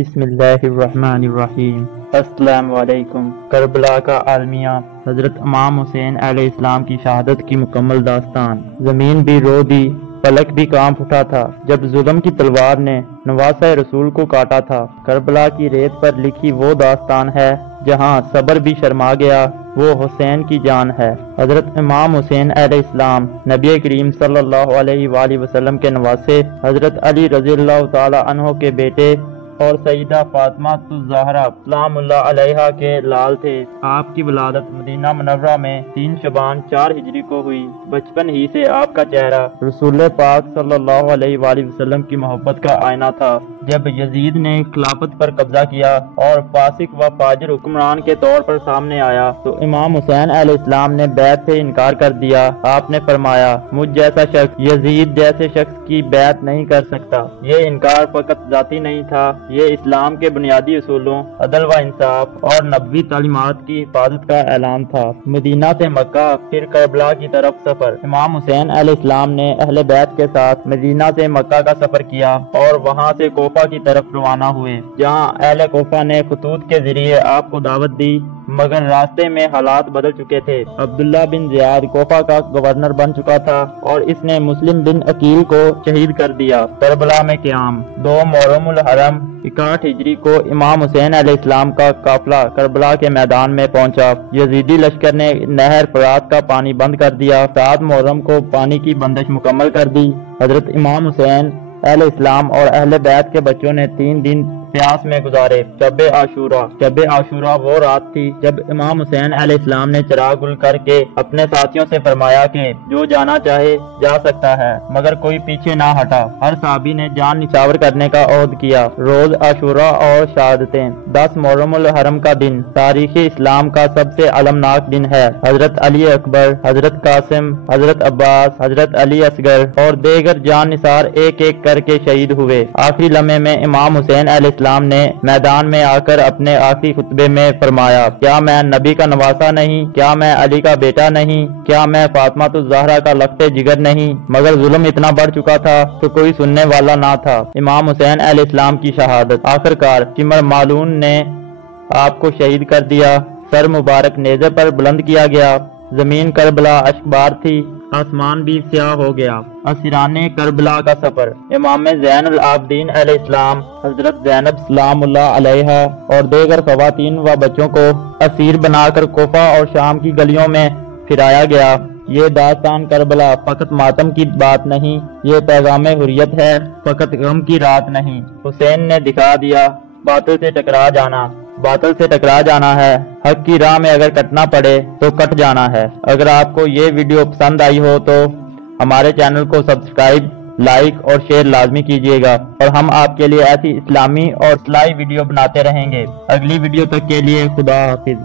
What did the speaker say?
بسم اللہ الرحمن الرحیم۔ السلام علیکم۔ کربلا کا عالمیہ، حضرت امام حسین علیہ السلام کی شہادت کی مکمل داستان۔ زمین بھی رو دی، فلک بھی کانپ اٹھا تھا جب ظلم کی تلوار نے نواسہ رسول کو کاٹا تھا۔ کربلا کی ریت پر لکھی وہ داستان ہے جہاں صبر بھی شرما گیا، وہ حسین کی جان ہے۔ حضرت امام حسین علیہ السلام نبی کریم صلی اللہ علیہ وآلہ وسلم کے نواسے، حضرت علی رضی اللہ تعالی عنہ کے بیٹے اور سیدہ فاطمہ الزہرا سلام اللہ علیہا کے لال تھے۔ آپ کی ولادت مدینہ منورہ میں 3 شعبان 4 ہجری کو ہوئی۔ بچپن ہی سے آپ کا چہرہ رسول پاک صلی اللہ علیہ وآلہ وسلم کی محبت کا آئینہ تھا۔ جب یزید نے خلافت پر قبضہ کیا اور فاسق و فاجر حکمران کے طور پر سامنے آیا تو امام حسین علیہ السلام نے بیعت سے انکار کر دیا۔ آپ نے فرمایا، مجھ جیسا شخص یزید جیسے شخص کی بیعت نہیں کر سکتا۔ یہ انکار فقط ذاتی نہیں تھا، یہ اسلام کے بنیادی اصولوں، عدل و انصاف اور نبوی تعلیمات کی حفاظت کا اعلان تھا۔ مدینہ سے مکہ پھر کربلا کی طرف سفر۔ امام حسین علیہ السلام نے اہل بیت کے ساتھ مدینہ سے مکہ کا سفر کیا اور وہاں سے کوفہ کی طرف روانہ ہوئے، جہاں اہل کوفہ نے خطوط کے ذریعے آپ کو دعوت دی، مگر راستے میں حالات بدل چکے تھے۔ عبداللہ بن زیاد کوفہ کا گورنر بن چکا تھا اور اس نے مسلم بن عقیل کو شہید کر دیا۔ کربلا میں قیام۔ 2 محرم الحرم 61 ہجری کو امام حسین علیہ السلام کا قافلہ کربلا کے میدان میں پہنچا۔ یزیدی لشکر نے نہر فرات کا پانی بند کر دیا۔ 7 محرم کو پانی کی بندش مکمل کر دی۔ حضرت امام حسین علیہ السلام اور اہل بیت کے بچوں نے 3 دن پیاس میں گزارے۔ شب عاشورہ وہ رات تھی جب امام حسین علیہ السلام نے چراغ گل کر کے اپنے ساتھیوں سے فرمایا کہ جو جانا چاہے جا سکتا ہے، مگر کوئی پیچھے نہ ہٹا۔ ہر صحابی نے جان نچھاور کرنے کا عہد کیا۔ روز عاشورہ اور شہادتیں۔ 10 محرم الحرم کا دن تاریخ اسلام کا سب سے علمناک دن ہے۔ حضرت علی اکبر، حضرت قاسم، حضرت عباس، حضرت علی اصغر اور دیگر جان نثار ایک ایک کر کے شہید ہوئے۔ آخری لمحے میں امام حسین علیہ السلام نے میدان میں آ کر اپنے آخری خطبے میں فرمایا، کیا میں نبی کا نواسہ نہیں؟ کیا میں علی کا بیٹا نہیں؟ کیا میں فاطمہ الزہرا کا لخت جگر نہیں؟ مگر ظلم اتنا بڑھ چکا تھا تو کوئی سننے والا نہ تھا۔ امام حسین علیہ السلام کی شہادت۔ آخرکار چمر مالون نے آپ کو شہید کر دیا۔ سر مبارک نیزے پر بلند کیا گیا۔ زمین کربلا اشکبار تھی، آسمان بھی سیاہ ہو گیا۔ اسیران کربلا کا سفر۔ امام زین العابدین علیہ السلام، حضرت زینب سلام اللہ علیہا اور دیگر خواتین و بچوں کو اسیر بنا کر کوفہ اور شام کی گلیوں میں پھرایا گیا۔ یہ داستان کربلا فقط ماتم کی بات نہیں، یہ پیغام حریت ہے، فقط غم کی رات نہیں۔ حسین نے دکھا دیا باطل سے ٹکرا جانا ہے، حق کی راہ میں اگر کٹنا پڑے تو کٹ جانا ہے۔ اگر آپ کو یہ ویڈیو پسند آئی ہو تو ہمارے چینل کو سبسکرائب، لائک اور شیئر لازمی کیجیے گا، اور ہم آپ کے لیے ایسی اسلامی اور اصلاحی ویڈیو بناتے رہیں گے۔ اگلی ویڈیو تک کے لیے خدا حافظ۔